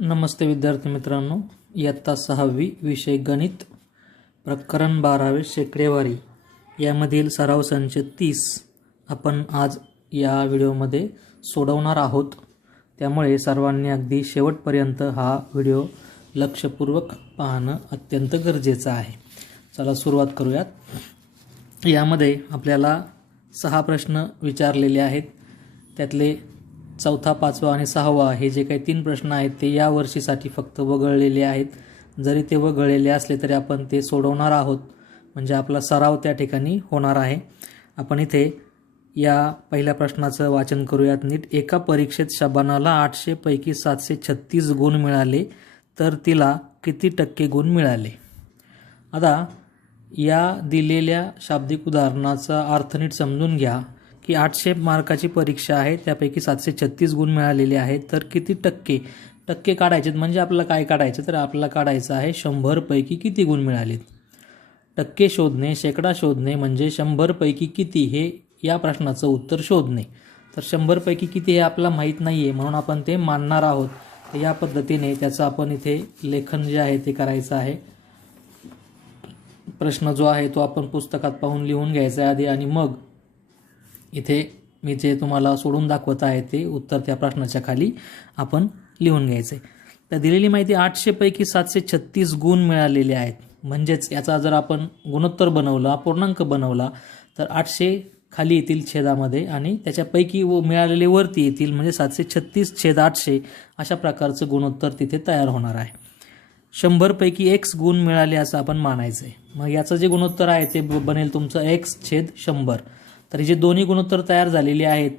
नमस्ते विद्यार्थी मित्रांनो इयत्ता सहावी विषय गणित प्रकरण बारावे शेकडेवारी. यामधील सराव संच तीस आपण आज या व्हिडिओमध्ये सोडवणार आहोत. त्यामुळे सर्वांनी अगदी शेवटपर्यंत हा व्हिडिओ लक्षपूर्वक पाहणं अत्यंत गरजेचं आहे. चला सुरुवात करूयात. यामध्ये आपल्याला सहा प्रश्न विचारलेले आहेत. त्यातले चौथा पाचवा आणि सहावा हे जे काही तीन प्रश्न आहेत ते या वर्षीसाठी फक्त वगळलेले आहेत. जरी ते वगळलेले असले तरी आपण ते सोडवणार आहोत. म्हणजे आपला सराव त्या ठिकाणी होणार आहे. आपण इथे या पहिल्या प्रश्नाचं वाचन करूयात नीट. एका परीक्षेत शबानाला आठशेपैकी सातशे छत्तीस गुण मिळाले तर तिला किती टक्के गुण मिळाले? आता या दिलेल्या शाब्दिक उदाहरणाचा अर्थ नीट समजून घ्या. की आठशे मार्काची परीक्षा आहे त्यापैकी सातशे छत्तीस गुण मिळालेले आहेत. तर किती टक्के? टक्के काढायचे म्हणजे आपल्याला काय काढायचं? तर आपल्याला काढायचं आहे शंभरपैकी किती गुण मिळालेत? टक्के शोधणे शेकडा शोधणे म्हणजे शंभरपैकी किती? हे या प्रश्नाचं उत्तर शोधणे. तर शंभरपैकी किती हे आपल्याला माहीत नाही आहे म्हणून आपण ते मानणार आहोत. तर या पद्धतीने त्याचं आपण इथे लेखन जे आहे ते करायचं आहे. प्रश्न जो आहे तो आपण पुस्तकात पाहून लिहून घ्यायचा आहे आधी आणि मग इथे मी जे तुम्हाला सोडून दाखवत आहे ते उत्तर त्या प्रश्नाच्या खाली आपण लिहून घ्यायचं आहे तर दिलेली माहिती आठशेपैकी सातशे छत्तीस गुण मिळालेले आहेत. म्हणजेच याचा जर आपण गुणोत्तर बनवला पूर्णांक बनवला तर आठशे खाली येतील छेदामध्ये आणि त्याच्यापैकी व मिळालेले वरती येतील म्हणजे सातशे छत्तीस छेद आठशे अशा प्रकारचं गुणोत्तर तिथे तयार होणार आहे. शंभरपैकी एक्स गुण मिळाले असं आपण मानायचं आहे मग याचं जे गुणोत्तर आहे ते ब- बनेल तुमचं एक्स छेद शंभर. तर जे दोन्ही गुणोत्तर तयार झालेले आहेत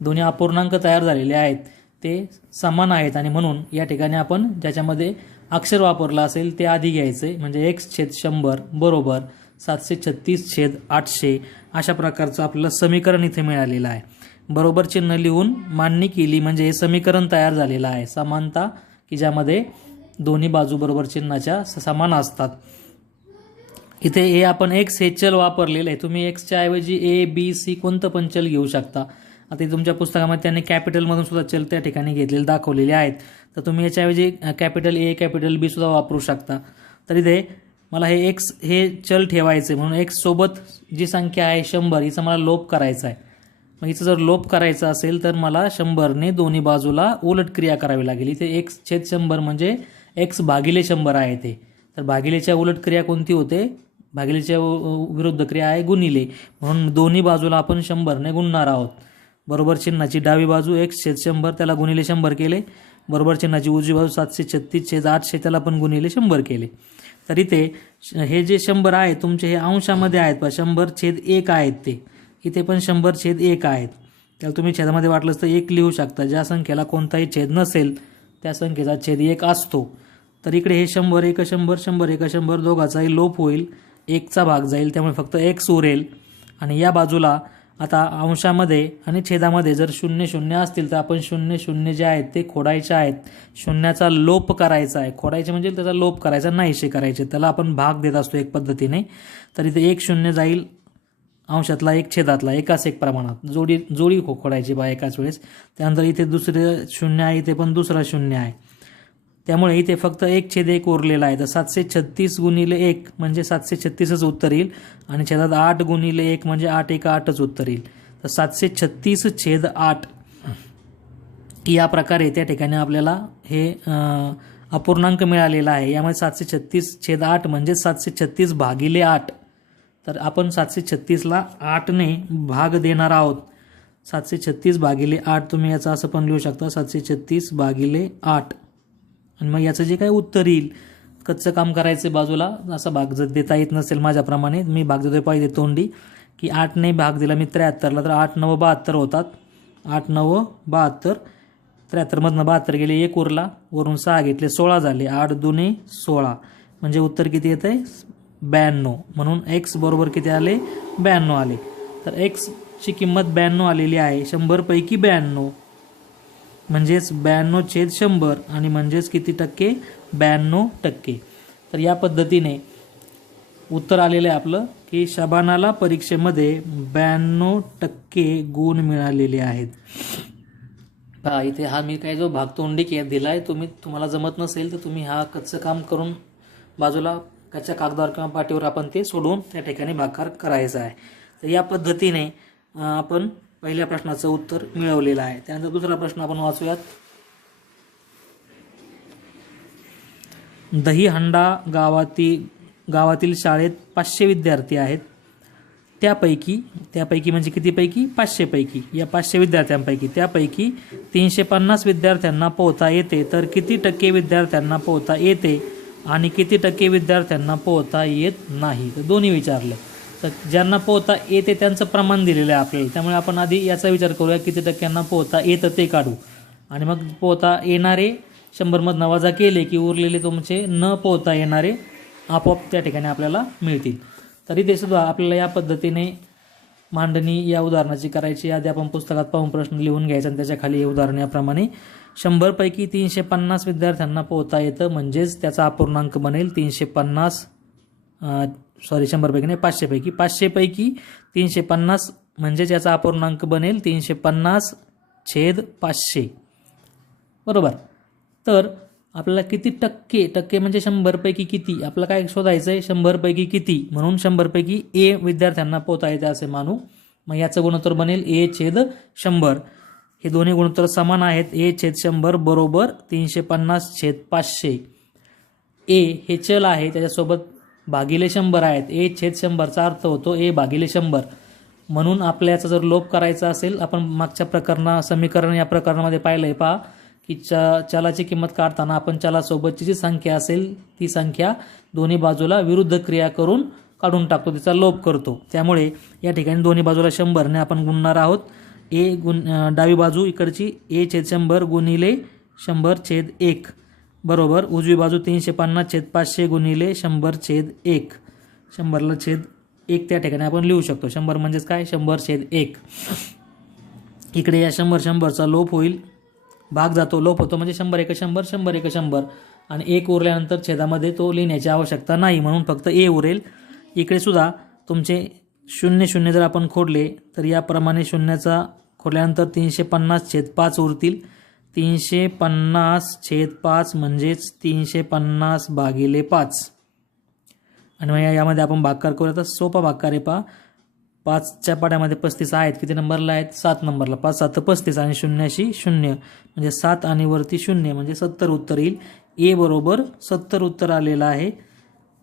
दोन्ही अपूर्णांक तयार झालेले आहेत ते समान आहेत. आणि म्हणून या ठिकाणी आपण ज्याच्यामध्ये अक्षर वापरलं असेल ते आधी घ्यायचे म्हणजे एक्स छेद शंभर बरोबर सातशे छत्तीस छेद आठशे अशा प्रकारचं आपल्याला समीकरण इथे मिळालेलं आहे. बरोबर चिन्ह लिहून मांडणी केली म्हणजे हे समीकरण तयार झालेलं आहे. समानता की ज्यामध्ये दोन्ही बाजू बरोबर चिन्हाच्या समान असतात. इथे हे आपण एक्स हे चल वापरलेलं आहे. तुम्ही एक्सच्या ऐवजी ए बी सी कोणतं पण चल घेऊ शकता. आता तुमच्या पुस्तकामध्ये त्यांनी कॅपिटलमधून सुद्धा चल त्या ठिकाणी घेतलेले दाखवलेले आहेत. तर तुम्ही याच्याऐवजी कॅपिटल ए कॅपिटल बी सुद्धा वापरू शकता. तर इथे मला हे एक्स हे चल ठेवायचं आहे म्हणून एक्स सोबत जी संख्या आहे शंभर हिचा मला लोप करायचा आहे. मग हिचं जर लोप करायचा असेल तर मला शंभरने दोन्ही बाजूला उलट क्रिया करावी लागेल. इथे एक्स छेद शंभर म्हणजे एक्स भागिले शंभर आहे ते. तर भागिलेच्या उलट क्रिया कोणती होते? भागिलेच्या विरुद्ध क्रिया आहे गुणिले. म्हणून दोन्ही बाजूला आपण शंभरने गुणणार आहोत. बरोबर चिन्हाची डावी बाजू एक छेद शंभर त्याला गुणिले शंभर केले. बरोबर चिन्हाची उजवी बाजू सातशे छत्तीस छेद आठशे त्याला पण गुणिले शंभर केले. तर इथे श- हे जे शंभर आहे तुमचे हे अंशामध्ये आहेत पहा शंभर छेद एक आहेत ते. इथे पण शंभर छेद एक आहेत. त्याला तुम्ही छेदामध्ये वाटलंच तर एक लिहू शकता. ज्या संख्येला कोणताही छेद नसेल त्या संख्येचा छेद एक असतो. तर इकडे हे शंभर एक शंभर शंभर एक शंभर दोघाचाही लोप होईल. एकचा भाग जाईल त्यामुळे फक्त एक्स उरेल आणि या बाजूला आता अंशामध्ये आणि छेदामध्ये जर शून्य शून्य असतील तर आपण शून्य शून्य जे आहेत ते खोडायचे आहेत. शून्याचा लोप करायचा आहे. खोडायचे म्हणजे त्याचा लोप करायचा नाहीसे करायचे. त्याला आपण भाग देत असतो एक पद्धतीने. तर इथे एक शून्य जाईल अंशातला एक छेदातला एकाच एक प्रमाणात. जोडी जोडी खो खोडायची बा एकाच वेळेस. त्यानंतर इथे दुसरे शून्य आहे इथे पण दुसरा शून्य आहे. त्यामुळे इथे फक्त एक छेद एक उरलेला आहे. तर सातशे छत्तीस गुणिले एक म्हणजे सातशे छत्तीसच उत्तर येईल. आणि छेदात आठ गुणिले एक म्हणजे आठ एक आठच उत्तर येईल. तर सातशे छत्तीस छेद आठ. या प्रकारे त्या ठिकाणी आपल्याला हे अपूर्णांक मिळालेला आहे. यामध्ये सातशे छत्तीस छेद आठ म्हणजे सातशे छत्तीस भागिले आठ. तर आपण सातशे छत्तीसला आठने भाग देणार आहोत. सातशे छत्तीस भागिले आठ तुम्ही याचं असं पण लिहू शकता. सातशे छत्तीस भागिले आठ. आणि मग याचं जे काय उत्तर येईल कच्चं काम करायचं बाजूला असा भाग जर देता येत नसेल माझ्याप्रमाणे मी भाग देतोय पाहिजे तोंडी की आठने भाग दिला मी त्र्याहत्तरला तर आठ नव बहात्तर होतात. आठ नव बहात्तर त्र्याहत्तरमधनं बहात्तर गेले एक उरला वरून सहा घेतले सोळा झाले आठ दुने सोळा. म्हणजे उत्तर किती येतं आहे ब्याण्णव. म्हणून एक्स बरोबर किती आले? ब्याण्णव आले. तर एक्सची किंमत ब्याण्णव आलेली आहे शंभरपैकी ब्याण्णव. म्हणजेच ब्याण्णव छेद शंभर आणि म्हणजेच किती टक्के? ब्याण्णव टक्के. तर या पद्धतीने उत्तर आलेलं आहे आपलं की शबानाला परीक्षेमध्ये ब्याण्णव टक्के गुण मिळालेले आहेत. पहा इथे हा मी काय जो भाग तोंडी के दिला आहे तुम्ही तुम्हाला जमत नसेल तर तुम्ही हा कच्चं काम करून बाजूला कच्च्या कागदावर किंवा पाटीवर आपण ते सोडून त्या ठिकाणी भाकार करायचा आहे. तर या पद्धतीने आपण पहिल्या प्रश्नाचं उत्तर मिळवलेलं आहे. त्यानंतर दुसरा प्रश्न आपण वाचूयात. दहीहंडा गावातील गावातील शाळेत पाचशे विद्यार्थी आहेत. त्यापैकी त्यापैकी म्हणजे कितीपैकी? पाचशेपैकी. या पाचशे विद्यार्थ्यांपैकी. त्यापैकी तीनशे पन्नास विद्यार्थ्यांना पोहता येते. तर किती टक्के विद्यार्थ्यांना पोहता येते आणि किती टक्के विद्यार्थ्यांना पोहता येत नाही? तर दोन्ही विचारलं. तर ज्यांना पोहता येते त्यांचं प्रमाण दिलेलं आहे आपल्याला. त्यामुळे आपण आधी याचा विचार करूया किती टक्क्यांना पोहता येतं ते काढू. आणि मग पोहता येणारे शंभरमधनं वजा केले की उरलेले तुमचे न पोहता येणारे आपोआप त्या ठिकाणी आपल्याला मिळतील. तरी ते सुद्धा आपल्याला या पद्धतीने मांडणी या उदाहरणाची करायची. आधी आपण पुस्तकात पाहून प्रश्न लिहून घ्यायचा आणि त्याच्याखाली हे उदाहरण याप्रमाणे. शंभरपैकी तीनशे पन्नास विद्यार्थ्यांना पोहता येतं म्हणजेच त्याचा अपूर्णांक बनेल तीनशे पन्नास सॉरी शंभरपैकी नाही पाचशेपैकी. पाचशेपैकी तीनशे पन्नास म्हणजेच याचा अपूर्णांक बनेल तीनशे पन्नास छेद पाचशे. बरोबर? तर आपल्याला किती टक्के टक्के म्हणजे शंभरपैकी किती? आपल्याला काय शोधायचं आहे शंभरपैकी किती? म्हणून शंभरपैकी ए विद्यार्थ्यांना पोहता येते असे मानू. मग याचं गुणोत्तर बनेल ए छेद शंभर. हे दोन्ही गुणोत्तर समान आहेत. ए छेद शंभर बरोबर तीनशे पन्नास छेद पाचशे. ए हे चल आहे त्याच्यासोबत भागिले शंभर आहेत. ए छेद शंभरचा अर्थ होतो ए भागिले शंभर. म्हणून आपल्याचा जर लोप करायचा असेल आपण मागच्या प्रकरणा समीकरण या प्रकरणामध्ये पाहिलं आहे पहा की च चलाची किंमत काढताना आपण चलासोबतची जी संख्या असेल ती संख्या दोन्ही बाजूला विरुद्ध क्रिया करून काढून टाकतो तिचा लोप करतो. त्यामुळे या ठिकाणी दोन्ही बाजूला शंभरने आपण गुणणार आहोत. ए गुण डावी बाजू इकडची ए छेद शंभर गुणिले शंभर छेद एक. बरोबर उजवी बाजू तीनशे पन्नास छेद पाचशे गुणिले शंभर छेद एक. शंभरला छेद एक त्या ठिकाणी आपण लिहू शकतो. शंभर म्हणजेच काय? शंभर छेद एक. इकडे या शंभर शंभरचा लोप होईल. भाग जातो लोप होतो म्हणजे शंभर एक शंभर शंभर एक शंभर. आणि एक उरल्यानंतर छेदामध्ये तो लिहिण्याची आवश्यकता नाही म्हणून फक्त ए उरेल. इकडे सुद्धा तुमचे शून्य शून्य जर आपण खोडले तर याप्रमाणे शून्याचा खोडल्यानंतर तीनशे पन्नास छेद पाच उरतील. तीनशे पन्नास छेद पाच म्हणजेच तीनशे पन्नास भागिले पाच. आणि मग या- यामध्ये आपण भागकार करूया. तर सोपा भागकार आहे पहा. पाचच्या पाट्यामध्ये पस्तीस आहेत. किती नंबरला आहेत? सात नंबरला. पाच सात पस्तीस आणि शून्याशी शून्य. म्हणजे सात आणि वरती शून्य. म्हणजे सत्तर उत्तर येईल. ए बरोबर सत्तर उत्तर आलेलं आहे.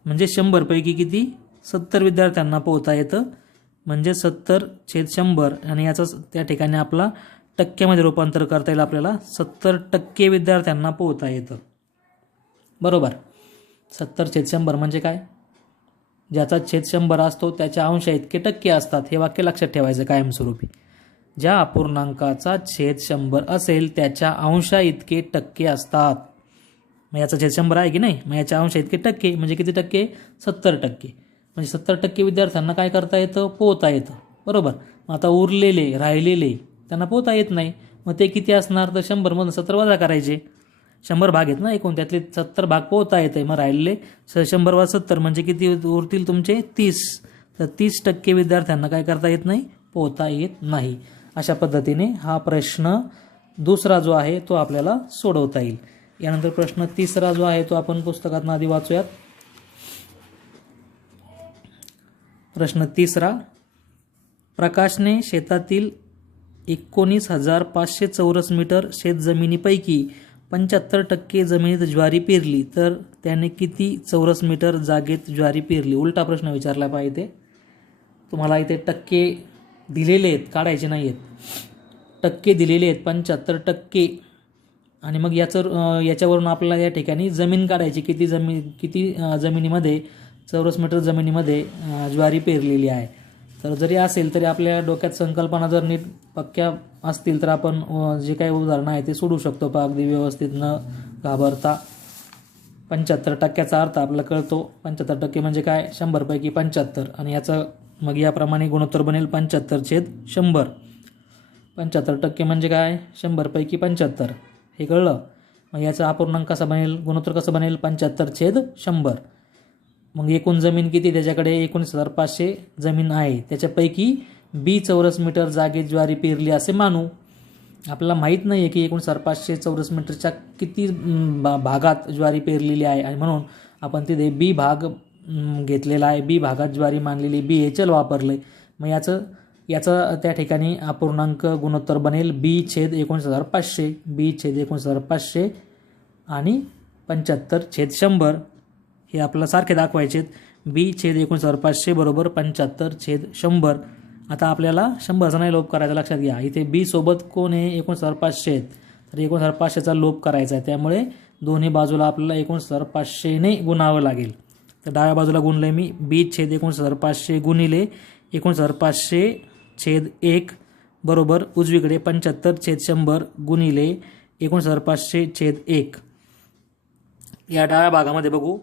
म्हणजे शंभरपैकी किती? सत्तर विद्यार्थ्यांना पोहता येतं. म्हणजे सत्तर छेद शंभर. आणि याचा त्या ठिकाणी आपला टक्क्यामध्ये रूपांतर करता येईल आपल्याला. सत्तर टक्के विद्यार्थ्यांना पोहता येतं. बरोबर. सत्तर छेद शंभर म्हणजे काय? ज्याचा छेद शंभर असतो त्याच्या अंशा इतके टक्के असतात हे वाक्य लक्षात ठेवायचं कायमस्वरूपी. ज्या अपूर्णांकाचा छेद शंभर असेल त्याच्या अंशा इतके टक्के असतात. मग याचा छेद शंभर आहे की नाही? मग याच्या अंशा इतके टक्के म्हणजे किती टक्के? सत्तर टक्के. म्हणजे सत्तर टक्के विद्यार्थ्यांना काय करता येतं? पोहता येतं. बरोबर. मग आता उरलेले राहिलेले त्यांना पोहता येत नाही. मग ते किती असणार? तर शंभरमधून सत्तर वजा करायचे. शंभर भाग आहेत ना एकूण? त्यातले सत्तर भाग पोहता येते मग राहिलेले. स शंभर वा सत्तर म्हणजे किती उरतील तुमचे? तीस. तर तीस टक्के विद्यार्थ्यांना काय करता येत नाही? पोहता येत नाही. अशा पद्धतीने हा प्रश्न दुसरा जो आहे तो आपल्याला सोडवता येईल. यानंतर प्रश्न तिसरा जो आहे तो आपण पुस्तकात आधी वाचूयात. प्रश्न तिसरा प्रकाशने शेतातील एकोणीस हजार पाचशे चौरस मीटर शेतजमिनीपैकी पंच्याहत्तर टक्के जमिनीत ज्वारी पेरली. तर त्याने किती चौरस मीटर जागेत ज्वारी पेरली? उलटा प्रश्न विचारला पाहिजे. तुम्हाला इथे टक्के दिलेले आहेत काढायचे नाही आहेत. टक्के दिलेले आहेत पंच्याहत्तर टक्के. आणि मग याचं याच्यावरून आपल्याला या ठिकाणी जमीन काढायची. किती जमीन किती जमिनीमध्ये चौरस मीटर जमिनीमध्ये ज्वारी पेरलेली आहे. तर जरी असेल तरी आपल्या डोक्यात संकल्पना जर नीट पक्क्या असतील तर आपण जे काही उदाहरणं आहे ते सोडू शकतो. पहा अगदी व्यवस्थित न घाबरता. पंच्याहत्तर टक्क्याचा अर्थ आपल्याला कळतो. पंच्याहत्तर टक्के म्हणजे काय? शंभरपैकी पंच्याहत्तर. आणि याचं मग याप्रमाणे गुणोत्तर बनेल पंच्याहत्तर छेद शंभर. पंच्याहत्तर टक्के म्हणजे काय? शंभरपैकी पंच्याहत्तर. हे कळलं? मग याचा अपूर्णांक कसा बनेल? गुणोत्तर कसं बनेल? पंच्याहत्तर छेद शंभर. मग एकूण जमीन किती? त्याच्याकडे एकोणीस हजार पाचशे जमीन आहे. त्याच्यापैकी बी चौरस मीटर जागेत ज्वारी पेरली असे मानू. आपल्याला माहीत नाही आहे की एकोणसार पाचशे चौरस मीटरच्या किती भा- भागात ज्वारी पेरलेली आहे. आणि म्हणून आपण तिथे बी भाग घेतलेला आहे. बी भागात ज्वारी मानलेली बी एच एल वापरलं आहे मग याचं याचं त्या ठिकाणी अपूर्णांक गुणोत्तर बनेल. बी छेद एकोणीस हजार पाचशे. बी छेद एकोणीस हजार पाचशे आणि पंच्याहत्तर छेद शंभर. हे आपल्याला सारखे दाखवायचे आहेत बी छेद एकोणीस हजार पाचशे बरोबर पंच्याहत्तर छेद शंभर. आता आपल्याला शंभरचा नाही लोप करायचा लक्षात घ्या. इथे बी सोबत कोण आहे? एकोणीस हजार पाचशे आहेत. तर एकोणीस हजार पाचशेचा लोप करायचा आहे. त्यामुळे दोन्ही बाजूला आपल्याला एकोणीस हजार पाचशेने गुणावं लागेल. तर डाव्या बाजूला गुणलं आहे मी. बी छेद एकोणीस हजार पाचशे गुणिले एकोणीस हजार पाचशे छेद एक बरोबर उजवीकडे पंच्याहत्तर छेद शंभर गुणिले एकोणीस हजार पाचशे छेद एक. या डाव्या भागामध्ये बघू.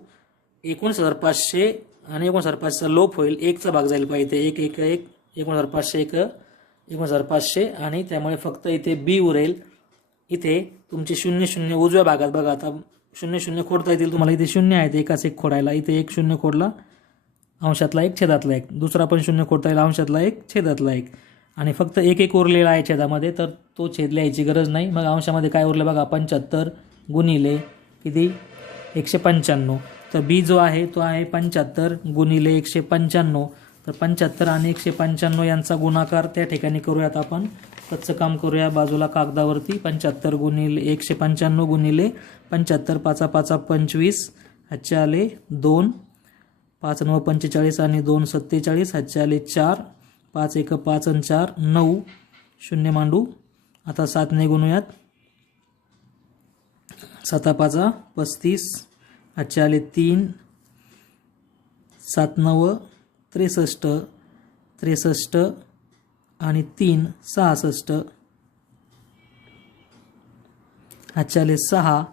एकोणीस हजार पाचशे आणि एकोणीस हजार पाचशेचा लोप होईल. एकचा भाग जाईल पाहिजे एक एक एक. एकोणीस हजार पाचशे एक एकोणीस हजार पाचशे आणि त्यामुळे फक्त इथे बी उरेल. इथे तुमचे शून्य शून्य उजव्या भागात बघा आता. शून्य शून्य खोडता येतील तुम्हाला. इथे शून्य आहेत. एकाच एक खोडायला. इथे एक शून्य खोडला. अंशातला एक छेदातला एक. दुसरा पण शून्य खोडता येईल. अंशातला एक छेदातला एक. आणि फक्त एक एक उरलेला आहे छेदामध्ये. तर तो छेद लिहायची गरज नाही. मग अंशामध्ये काय उरलं बघा? पंच्याहत्तर गुणिले किती? एकशे पंच्याण्णव. तर बी जो आहे तो आहे पंच्याहत्तर गुणिले एकशे पंच्याण्णव. तर पंच्याहत्तर आणि एकशे पंच्याण्णव यांचा गुणाकार त्या ठिकाणी करूयात आपण. कच्चं काम करूया बाजूला कागदावरती. पंच्याहत्तर गुणिले एकशे पंच्याण्णव गुणिले पंच्याहत्तर पाचा पाचा पंचवीस. हातचे आले दोन. पाच नऊ पंचेचाळीस आणि दोन सत्तेचाळीस. हातचे आले चार. पाच एक पाच आणि चार नऊ. शून्य मांडू. आता सातने गुणूयात. साता पाचा पस्तीस. हातचे आले तीन सात नव त्रेसष्ट त्रेसष्ट आणि तीन सहासष्ट. हातचे आले सहा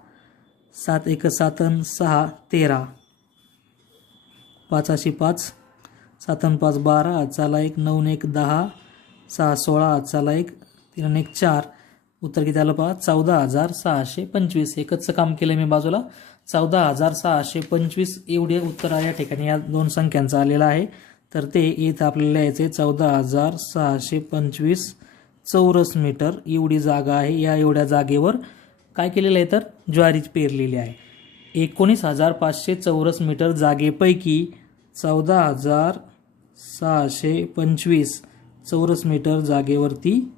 सात एक सातन सहा तेरा. पाचाशी पाच सातन पाच बारा आजचाला एक नऊन एक दहा सहा सोळा आजचाला एक तीन एक चार. उत्तर किती आलं पहा? चौदा हजार सहाशे पंचवीस. एकच काम केलं मी बाजूला. चौदा हजार सहाशे पंचवीस एवढे उत्तर या ठिकाणी या दोन संख्यांचं आलेलं आहे. तर ते इथं आपल्याला यायचे चौदा हजार सहाशे पंचवीस चौरस मीटर एवढी जागा आहे. या एवढ्या जागेवर काय केलेलं आहे तर? ज्वारी पेरलेली आहे. एकोणीस हजार पाचशे चौरस मीटर जागेपैकी चौदा हजार सहाशे पंचवीस चौरस मीटर जागेवरती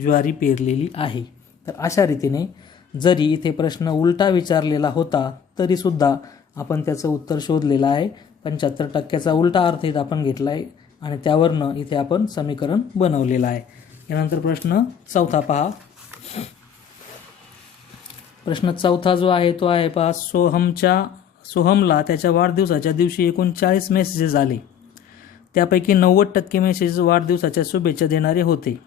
ज्वारी पेरलेली आहे. तर अशा रीतीने जरी इथे प्रश्न उलटा विचारलेला होता तरीसुद्धा आपण त्याचं उत्तर शोधलेलं आहे. पंच्याहत्तर टक्क्याचा उलटा अर्थ इथं आपण घेतला आहे आणि त्यावरनं इथे आपण समीकरण बनवलेलं आहे. यानंतर प्रश्न चौथा पहा. प्रश्न चौथा जो आहे तो आहे पहा सोहमच्या सोहमला त्याच्या वाढदिवसाच्या दिवशी एकूण चाळीस मेसेजेस आले. त्यापैकी नव्वद टक्के मेसेज वाढदिवसाच्या शुभेच्छा देणारे होते.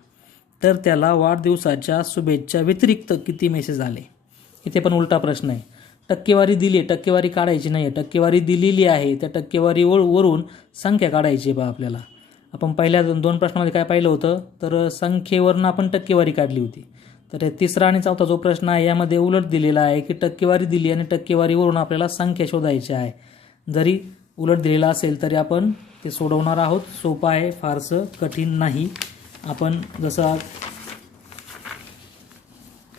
तर त्याला वाढदिवसाच्या शुभेच्छा व्यतिरिक्त किती मेसेज आले? इथे पण उलटा प्रश्न आहे. टक्केवारी दिली आहे टक्केवारी काढायची नाही आहे टक्केवारी दिलेली आहे त्या टक्केवारीवर वरून संख्या काढायची आहे बा आपल्याला. आपण पहिल्या दोन प्रश्नामध्ये काय पाहिलं होतं? तर संख्येवरनं आपण टक्केवारी काढली होती. तर हे तिसरा आणि चौथा जो प्रश्न आहे यामध्ये उलट दिलेला आहे की टक्केवारी दिली आणि टक्केवारीवरून आपल्याला संख्या शोधायची आहे. जरी उलट दिलेला असेल तरी आपण ते सोडवणार आहोत. सोपं आहे फारसं कठीण नाही. आपण जसं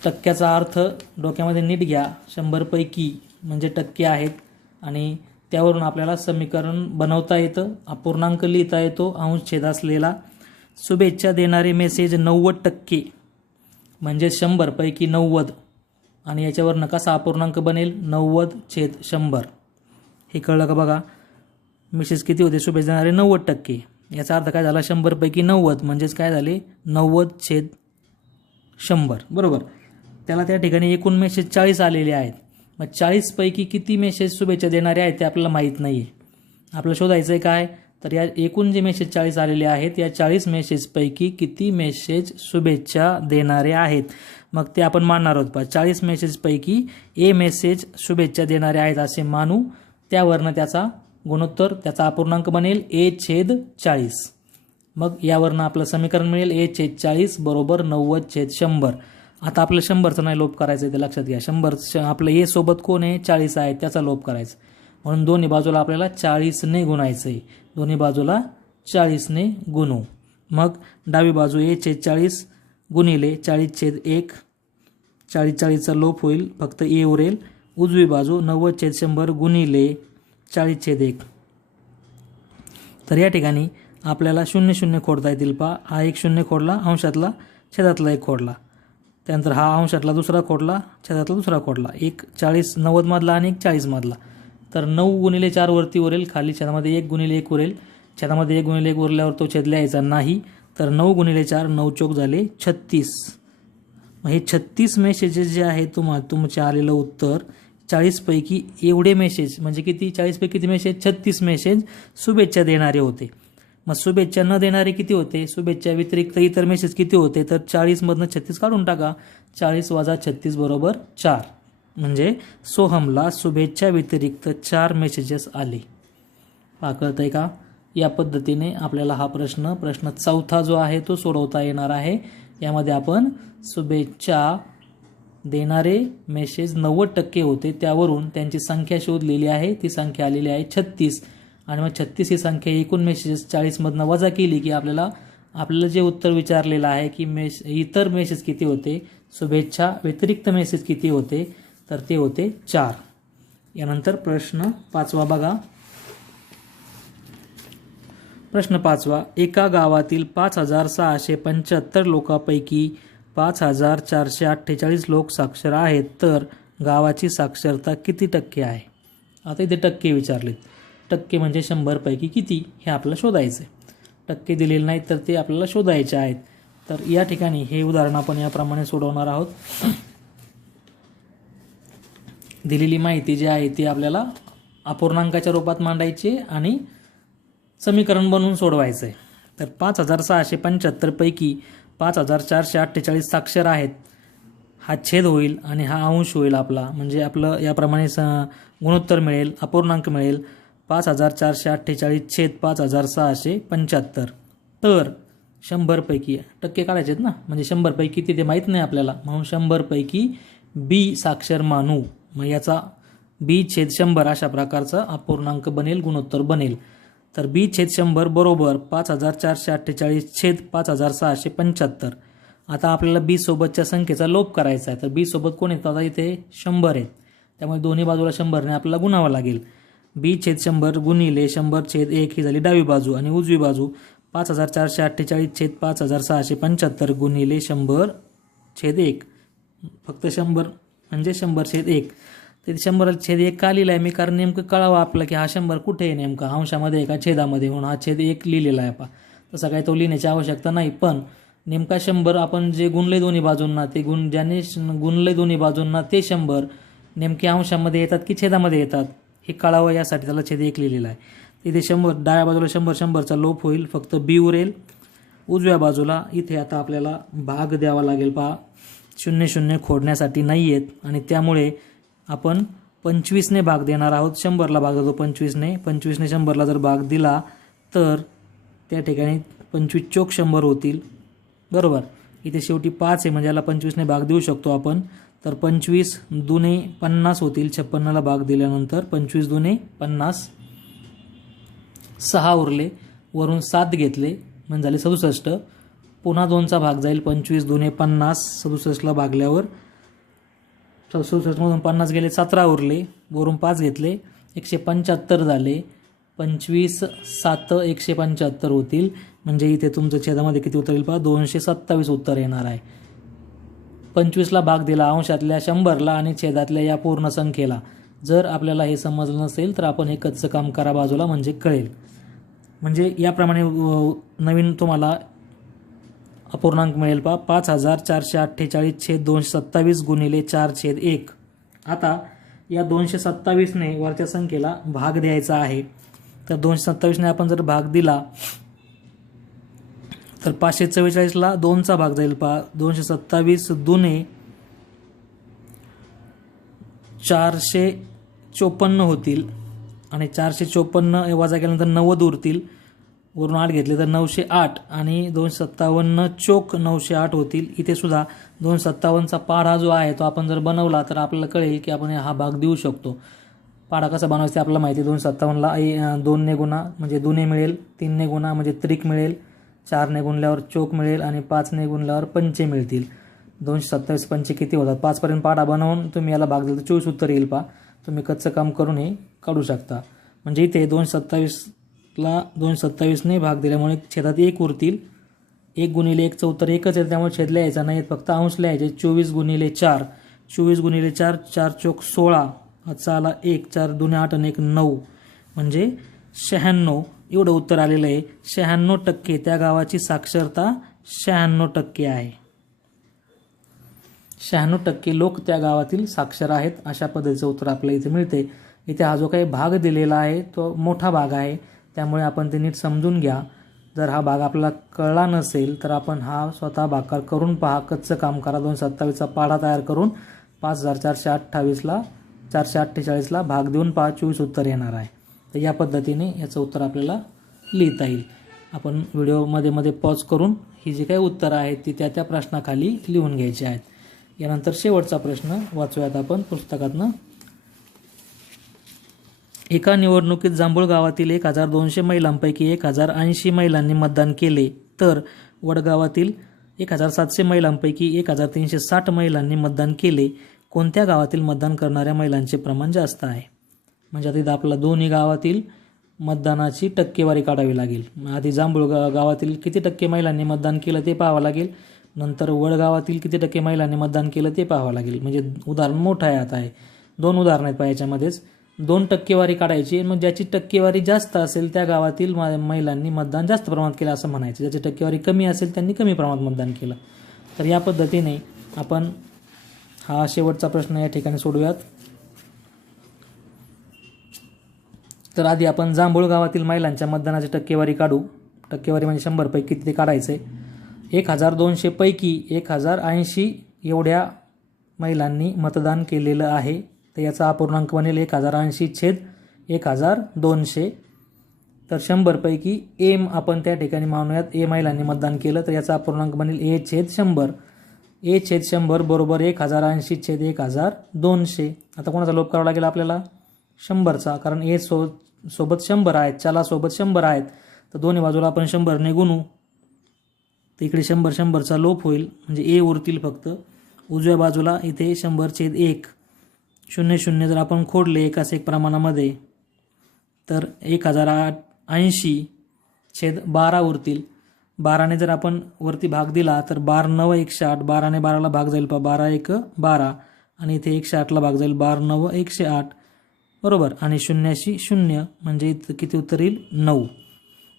टक्क्याचा अर्थ डोक्यामध्ये नीट घ्या शंभरपैकी म्हणजे टक्के आहेत आणि त्यावरून आपल्याला समीकरण बनवता येतं अपूर्णांक लिहिता येतो अंश छेद असलेला. शुभेच्छा देणारे मेसेज नव्वद टक्के म्हणजे शंभरपैकी नव्वद. आणि याच्यावर कसा अपूर्णांक बनेल नव्वद छेद शंभर. हे कळलं का बघा? मेसेज किती होते? शुभेच्छा देणारे नव्वद टक्के. याचा अर्थ काय झाला? शंभरपैकी नव्वद म्हणजेच काय झाले? नव्वद छेद शंभर. बरोबर. त्याला त्या ठिकाणी एकूण मेसेज चाळीस आलेले आहेत. मग चाळीसपैकी किती मेसेज शुभेच्छा देणारे आहेत ते आपल्याला माहीत नाही आहे आपल्याला शोधायचं आहे काय? तर या एकूण जे मेसेज चाळीस आलेले आहेत या चाळीस मेसेजपैकी किती मेसेज शुभेच्छा देणारे आहेत? मग ते आपण मानणार आहोत पहा. चाळीस मेसेजपैकी ए मेसेज शुभेच्छा देणारे आहेत असे मानू. त्यावरनं त्याचा गुणोत्तर त्याचा अपूर्णांक बनेल ए छेद चाळीस. मग यावरनं आपलं समीकरण मिळेल ए छेद चाळीस बरोबर नव्वद छेद शंभर. आता आपलं शंभरचं नाही लोप करायचं आहे ते लक्षात घ्या. शंभर श आपलं ए सोबत कोण आहे? चाळीस आहे त्याचा लोप करायचा म्हणून दोन्ही बाजूला आपल्याला चाळीसने गुणायचं आहे. दोन्ही बाजूला चाळीसने गुणू. मग डावी बाजू ए छेद चाळीस गुणिले चाळीस छेद एक. चाळीस चाळीसचा लोप होईल फक्त ए उरेल. उजवी बाजू नव्वद छेद शंभर गुणिले चाळीस छेद एक तर या ठिकाणी आपल्याला शून्य शून्य खोडता येतील पा हा एक शून्य खोडला अंशातला छेदातला एक खोडला. त्यानंतर हा अंशातला दुसरा खोडला छेदातला दुसरा खोडला. एक चाळीस नव्वदमधला आणि एक चाळीसमधला तर नऊ गुणिले चार वरती उरेल खाली छेदामध्ये एक गुणिले एक उरेल छेदामध्ये एक गुणिले एक उरल्यावर तो छेद लिहायचा नाही. तर नऊ गुणिले चार नऊ चोक झाले छत्तीस. मग हे छत्तीस मेसेजेस जे आहे तुम्हाला तुमचे आलेलं उत्तर चाळीसपैकी एवढे मेसेज म्हणजे किती? चाळीसपैकी किती मेसेज छत्तीस मेसेज शुभेच्छा देणारे होते. मग शुभेच्छा न देणारे किती होते? शुभेच्छा व्यतिरिक्त इतर मेसेज किती होते? तर चाळीसमधनं छत्तीस काढून टाका. चाळीस वजा छत्तीस बरोबर चार. म्हणजे सोहमला शुभेच्छा व्यतिरिक्त चार मेसेजेस आले. हा आहे का? या पद्धतीने आपल्याला हा प्रश्न प्रश्न चौथा जो आहे तो सोडवता येणार आहे. यामध्ये आपण शुभेच्छा देणारे मेसेज नव्वद टक्के होते. त्यावरून त्यांची संख्या शोधलेली आहे. ती संख्या आलेली आहे छत्तीस. आणि मग छत्तीस ही संख्या एकूण मेसेजेस चाळीसमधनं वजा केली की आपल्याला आपल्याला जे उत्तर विचारलेलं आहे की मेस इतर मेसेज किती होते? शुभेच्छा व्यतिरिक्त मेसेज किती होते? तर ते होते चार. यानंतर प्रश्न पाचवा बघा. प्रश्न पाचवा. एका गावातील पाच हजार सहाशे पंच्याहत्तर लोकांपैकी पाच हजार चारशे अठ्ठेचाळीस लोक साक्षर आहेत तर गावाची साक्षरता किती टक्के आहे? आता इथे टक्के विचारलेत. टक्के म्हणजे शंभरपैकी किती? हे आपल्याला शोधायचं आहे टक्के दिलेले नाहीत तर ते आपल्याला शोधायचे आहेत. तर या ठिकाणी हे उदाहरण आपण याप्रमाणे सोडवणार आहोत. दिलेली माहिती जी आहे ती आपल्याला अपूर्णांकाच्या रूपात मांडायची आणि समीकरण बनवून सोडवायचं आहे तर पाच हजार सहाशे पंच्याहत्तरपैकी पाच हजार चारशे अठ्ठेचाळीस साक्षर आहेत. हा छेद होईल आणि हा अंश होईल आपला. म्हणजे आपलं याप्रमाणे स गुणोत्तर मिळेल अपूर्णांक मिळेल. पाच हजार चारशे अठ्ठेचाळीस छेद पाच हजार सहाशे पंच्याहत्तर. तर शंभरपैकी टक्के काढायचे आहेत ना? म्हणजे शंभरपैकी तिथे माहीत नाही आपल्याला. म्हणून शंभरपैकी बी साक्षर मानू. मग याचा बी छेद शंभर अशा प्रकारचा अपूर्णांक बनेल गुणोत्तर बनेल. तर बी छेद शंभर बरोबर पाच हजार चारशे अठ्ठेचाळीस छेद पाच हजार सहाशे पंच्याहत्तर. आता आपल्याला बी सोबतच्या संख्येचा लोप करायचा आहे. तर बी सोबत कोण येतो आता इथे शंभर आहेत. त्यामुळे दोन्ही बाजूला शंभरने आपल्याला गुणावं लागेल. बी छेद शंभर गुणिले शंभर छेद एक ही झाली डावी बाजू आणि उजवी बाजू. पाच हजार चारशे अठ्ठेचाळीस छेद पाच हजार सहाशे पंच्याहत्तर गुणिले शंभर छेद एक. फक्त शंभर म्हणजे शंभर छेद एक. तर शंभर छेद एक का लिहिला आहे मी कारण नेमकं कळावं आपलं की हा शंभर कुठे आहे नेमका? अंशामध्ये आहे का छेदामध्ये म्हणून हा छेद एक लिहिलेला आहे पा तसं काही तो लिहिण्याची आवश्यकता नाही पण नेमका शंभर आपण जे गुणले दोन्ही बाजूंना ते गुण ज्याने श- गुणले दोन्ही बाजूंना ते शंभर नेमके अंशामध्ये येतात की छेदामध्ये येतात? हे कळावं यासाठी त्याला छेद एक लिहिलेला आहे. तिथे शंभर डाव्या बाजूला शंभर शंभरचा लोप होईल. फक्त बी उरेल. उजव्या बाजूला इथे आता आपल्याला भाग द्यावा लागेल पहा. शून्य शून्य खोडण्यासाठी नाही आहेत आणि त्यामुळे आपण पंचवीसने भाग देणार आहोत. शंभरला भाग देतो पंचवीसने. पंचवीसने शंभरला जर भाग दिला तर त्या ठिकाणी पंचवीस चोक शंभर होतील. बरोबर? इथे शेवटी पाच आहे म्हणजे याला पंचवीसने भाग देऊ शकतो आपण. तर पंचवीस दुने पन्नास होतील. छप्पन्नला भाग दिल्यानंतर पंचवीस दुने पन्नास सहा उरले. वरून सात घेतले म्हणजे झाले सदुसष्ट. पुन्हा दोनचा भाग जाईल पंचवीस दुने पन्नास. सदुसष्टला भागल्यावर चौसष्टमधून पन्नास गेले सतरा उरले वरून पाच घेतले एकशे पंच्याहत्तर झाले. पंचवीस सात एकशे पंच्याहत्तर होतील. म्हणजे इथे तुमचं छेदामध्ये किती उत्तर येईल पहा? दोनशे सत्तावीस उत्तर येणार आहे. पंचवीसला भाग दिला अंशातल्या शंभरला आणि छेदातल्या या पूर्ण संख्येला. जर आपल्याला हे समजलं नसेल तर आपण हे कच्चं काम करा बाजूला म्हणजे कळेल. म्हणजे याप्रमाणे नवीन तुम्हाला अपूर्णांक मिळेल पा पाच हजार चारशे अठ्ठेचाळीस छेद दोनशे सत्तावीस गुणिले चार छेद एक. आता या दोनशे सत्तावीसने वरच्या संख्येला भाग द्यायचा आहे. तर दोनशे सत्तावीसने आपण जर भाग दिला तर पाचशे चव्वेचाळीसला दोनचा भाग जाईल पा दोनशे सत्तावीस दुने चारशे चोपन्न होतील आणि चारशे चोपन्न वजा केल्यानंतर नव्वद उरतील. वरून आठ घेतले तर नऊशे आठ आणि दोनशे सत्तावन्न चोक नऊशे आठ होतील. इथे सुद्धा दोन सत्तावन्नचा पाढा जो आहे तो आपण जर बनवला तर आपल्याला कळेल की आपण हा भाग देऊ शकतो. पाढा कसा बनवायचा ते आपल्याला माहिती आहे. दोन सत्तावन्नला दोनने गुणा म्हणजे दुने मिळेल तीनने गुणा म्हणजे त्रिक मिळेल चारने गुणल्यावर चोक मिळेल आणि पाचने गुणल्यावर पंचे मिळतील. दोनशे सत्तावीस पंचे किती होतात? पाचपर्यंत पाडा बनवून तुम्ही याला भाग दिला तर चोवीस उत्तर येईल पा तुम्ही कच्चं काम करूनही काढू शकता. म्हणजे इथे दोनशे सत्तावीसला दोनशे सत्तावीसने भाग दिल्यामुळे छेदात एक उरतील. एक गुणिले एक चौतर एकच आहे त्यामुळे छेद लिहायचा नाही. फक्त अंश लिहायचे. चोवीस गुणिले चार. चोवीस गुणिले चार चार चोक सोळा. चाला आला एक चार दोन आठ आणि एक नऊ. म्हणजे शहाण्णव. एवढं उत्तर आलेलं आहे. शहाण्णव टक्के. त्या गावाची साक्षरता शहाण्णव टक्के आहे. शहाण्णव टक्के लोक त्या गावातील साक्षर आहेत अशा पद्धतीचं उत्तर आपल्याला इथे मिळते इथे हा जो काही भाग दिलेला आहे तो मोठा भाग आहे. त्यामुळे आपण ते नीट समजून घ्या. जर हा भाग आपल्याला कळला नसेल तर आपण हा स्वतः भाकार करून पहा. कच्चं काम करा. दोन सत्तावीसचा पाढा तयार करून पाच हजार चारशे अठ्ठावीसला चारशे अठ्ठेचाळीसला भाग देऊन पहा. चोवीस उत्तर येणार आहे. तर या पद्धतीने याचं उत्तर आपल्याला लिहिता येईल. आपण व्हिडिओमध्ये मध्ये पॉज करून ही जी काही उत्तरं आहेत ती त्या त्या प्रश्नाखाली लिहून घ्यायची आहेत. यानंतर शेवटचा प्रश्न वाचूयात आपण. पुस्तकातनं एका निवडणुकीत जांभूळ गावातील एक हजार दोनशे महिलांपैकी एक हजार ऐंशी महिलांनी मतदान केले. तर वडगावातील एक हजार सातशे महिलांपैकी एक हजार तीनशे साठ महिलांनी मतदान केले. कोणत्या गावातील मतदान करणाऱ्या महिलांचे प्रमाण जास्त आहे? म्हणजे आता इथं आपल्याला दोन्ही गावातील मतदानाची टक्केवारी काढावी लागेल. आधी जांभूळ गा गावातील किती टक्के महिलांनी मतदान केलं ते पाहावं लागेल. नंतर वडगावातील किती टक्के महिलांनी मतदान केलं ते पाहावं लागेल. म्हणजे उदाहरण मोठं आहे आता आहे दोन उदाहरणं आहेत पाहिजे याच्यामध्येच. दोन टक्केवारी काढायची मग ज्याची टक्केवारी जास्त असेल त्या गावातील महिलांनी मतदान जास्त प्रमाणात केलं असं म्हणायचं. ज्याची टक्केवारी कमी असेल त्यांनी कमी प्रमाणात मतदान केलं. तर या पद्धतीने आपण हा शेवटचा प्रश्न या ठिकाणी सोडूयात तर आधी आपण जांभूळ गावातील महिलांच्या मतदानाची टक्केवारी काढू. टक्केवारी म्हणजे शंभरपैकी किती ते काढायचं? आहे एक हजार दोनशेपैकी एक हजार ऐंशी एवढ्या महिलांनी मतदान केलेलं आहे. तर याचा अपूर्णांक बनेल एक हजार ऐंशी छेद एक हजार दोनशे. तर शंभरपैकी एम आपण त्या ठिकाणी मानूयात. ए महिलांनी मतदान केलं तर याचा अपूर्णांक बनेल ए छेद शंभर. ए छेद शंभर बरोबर एक हजार ऐंशी छेद एक हजार दोनशे. आता कोणाचा लोप करावा लागेल आपल्याला? शंभरचा कारण ए सो सोबत शंभर आहेत चला सोबत शंभर आहेत. तर दोन्ही बाजूला आपण शंभरने गुणू तर इकडे शंभर शंभरचा लोप होईल. म्हणजे ए उरतील फक्त. उजव्या बाजूला इथे शंभर छेद एक. शून्य शून्य जर आपण खोडले एकाच एक प्रमाणामध्ये तर एक हजार आठ ऐंशी छेद बारा उरतील. बाराने जर आपण वरती भाग दिला तर बार नव एकशे आठ बाराने बाराला भाग जाईल पा बारा एक बारा. आणि इथे एकशे आठला भाग जाईल बार नव एकशे आठ. बरोबर? आणि शून्याशी शून्य म्हणजे इथं किती उत्तर येईल? नऊ.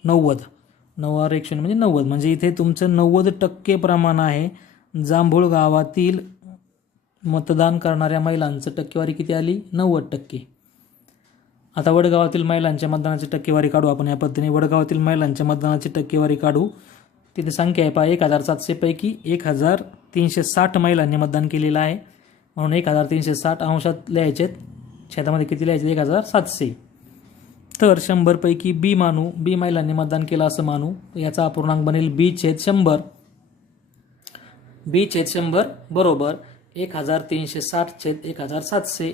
नव्वद. नव्वावर एक शून्य म्हणजे नव्वद. म्हणजे इथे तुमचं नव्वद टक्के प्रमाण आहे. जांभूळ गावातील मतदान करणाऱ्या महिलांचं टक्केवारी किती आली? नव्वद टक्के. आता वडगावातील महिलांच्या मतदानाची टक्केवारी काढू आपण या पद्धतीने. वडगावातील महिलांच्या मतदानाची टक्केवारी काढू. तिथे संख्या आहे पहा एक हजार सातशेपैकी एक हजार तीनशे साठ महिलांनी मतदान केलेलं आहे. म्हणून एक हजार तीनशे साठ अंशात लिहायचे आहेत. छेदामध्ये किती लिहायचे? एक हजार सातशे. तर शंभरपैकी बी मानू. बी महिलांनी मतदान केलं असं मानू. याचा अपूर्णांक बनेल बी छेद शंभर. बी छेद शंभर बरोबर. एक हजार तीनशे साठ छेद एक हजार सातशे.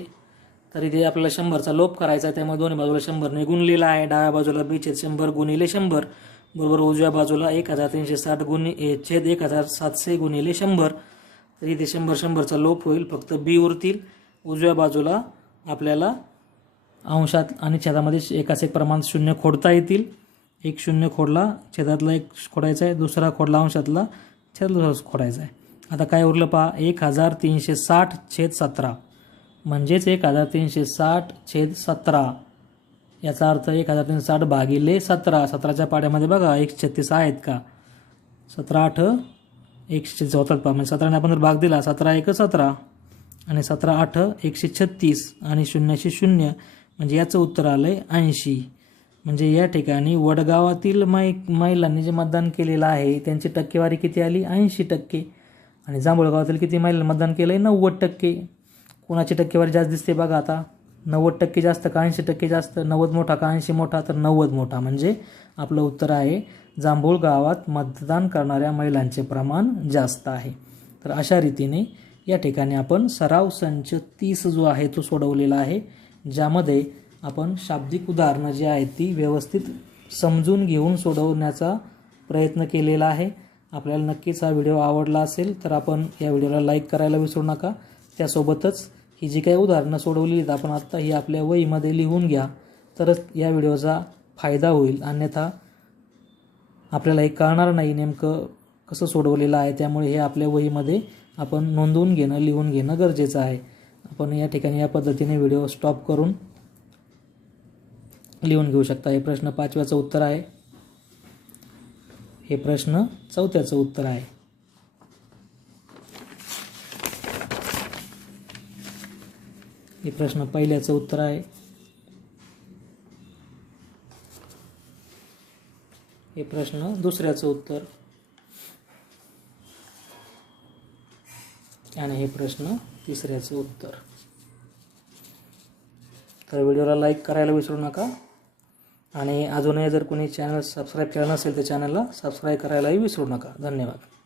तर इथे आपल्याला शंभरचा लोप करायचा आहे त्यामुळे दोन्ही बाजूला शंभरने गुणलेला आहे. डाव्या बाजूला बी छेद शंभर गुणिले शंभर. बरोबर उजव्या बाजूला एक हजार तीनशे साठ गुणि ए, छेद एक हजार सातशे गुणिले शंभर. तर इथे शंभर शंभरचा लोप होईल फक्त बी उरतील. उजव्या बाजूला आपल्याला अंशात आणि छेदामध्ये एकाच एक प्रमाण शून्य खोडता येतील. एक शून्य खोडला छेदातला एक खोडायचा आहे दुसरा खोडला अंशातला छेद खोडायचा आहे. आता काय उरलं पहा? एक हजार तीनशे साठ छेद सतरा. म्हणजेच एक हजार तीनशे साठ छेद सतरा. याचा अर्थ एक हजार तीनशे साठ भागिले सतरा. सतराच्या पाड्यामध्ये बघा एकशे छत्तीस आहेत का? सतरा आठ एकशे होतात पहा. म्हणजे सतराने आपण जर भाग दिला सतरा एक सतरा आणि सतरा आठ एकशे छत्तीस आणि शून्याशे शून्य म्हणजे याचं उत्तर आलं आहे ऐंशी. म्हणजे या ठिकाणी वडगावातील मै महिलांनी जे मतदान केलेलं आहे त्यांची टक्केवारी किती आली? ऐंशी टक्के. आणि जांभूळगावातील किती महिलांनी मतदान केलं आहे नव्वद टक्के. कोणाची टक्केवारी जास्त दिसते बघा आता. नव्वद टक्के जास्त का ऐंशी टक्के जास्त? नव्वद मोठा का ऐंशी मोठा? तर नव्वद मोठा. म्हणजे आपलं उत्तर आहे जांभूळ गावात मतदान करणाऱ्या महिलांचे प्रमाण जास्त आहे. तर अशा रीतीने या ठिकाणी आपण सराव संच तीस जो आहे तो सोडवलेला आहे ज्यामध्ये आपण शाब्दिक उदाहरणं जी आहेत ती व्यवस्थित समजून घेऊन सोडवण्याचा प्रयत्न केलेला आहे. आपल्याला नक्कीच हा व्हिडिओ आवडला असेल तर आपण या व्हिडिओला लाईक करायला विसरू नका. त्यासोबतच ही जी काही उदाहरणं सोडवली आहेत आपण आत्ता ही आपल्या वहीमध्ये लिहून घ्या. तरच या व्हिडिओचा फायदा होईल. अन्यथा आपल्याला हे कळणार नाही नेमकं कसं सोडवलेलं आहे. त्यामुळे हे आपल्या वहीमध्ये आपण नोंदवून घेणं लिहून घेणं गरजेचं आहे. आपण या ठिकाणी या पद्धतीने व्हिडिओ स्टॉप करून लिहून घेऊ शकता. हे प्रश्न पाचव्याचं उत्तर आहे. हे प्रश्न चौथ्याचं उत्तर आहे. हे प्रश्न पहिल्याचं उत्तर आहे. हे प्रश्न दुसऱ्याचं उत्तर. आणि हे प्रश्न तिसऱ्याचं उत्तर. तर व्हिडिओला लाईक करायला विसरू नका. आणि अजूनही जर कोणी चॅनल सबस्क्राईब केलं नसेल तर चॅनलला सबस्क्राईब करायलाही विसरू नका. धन्यवाद.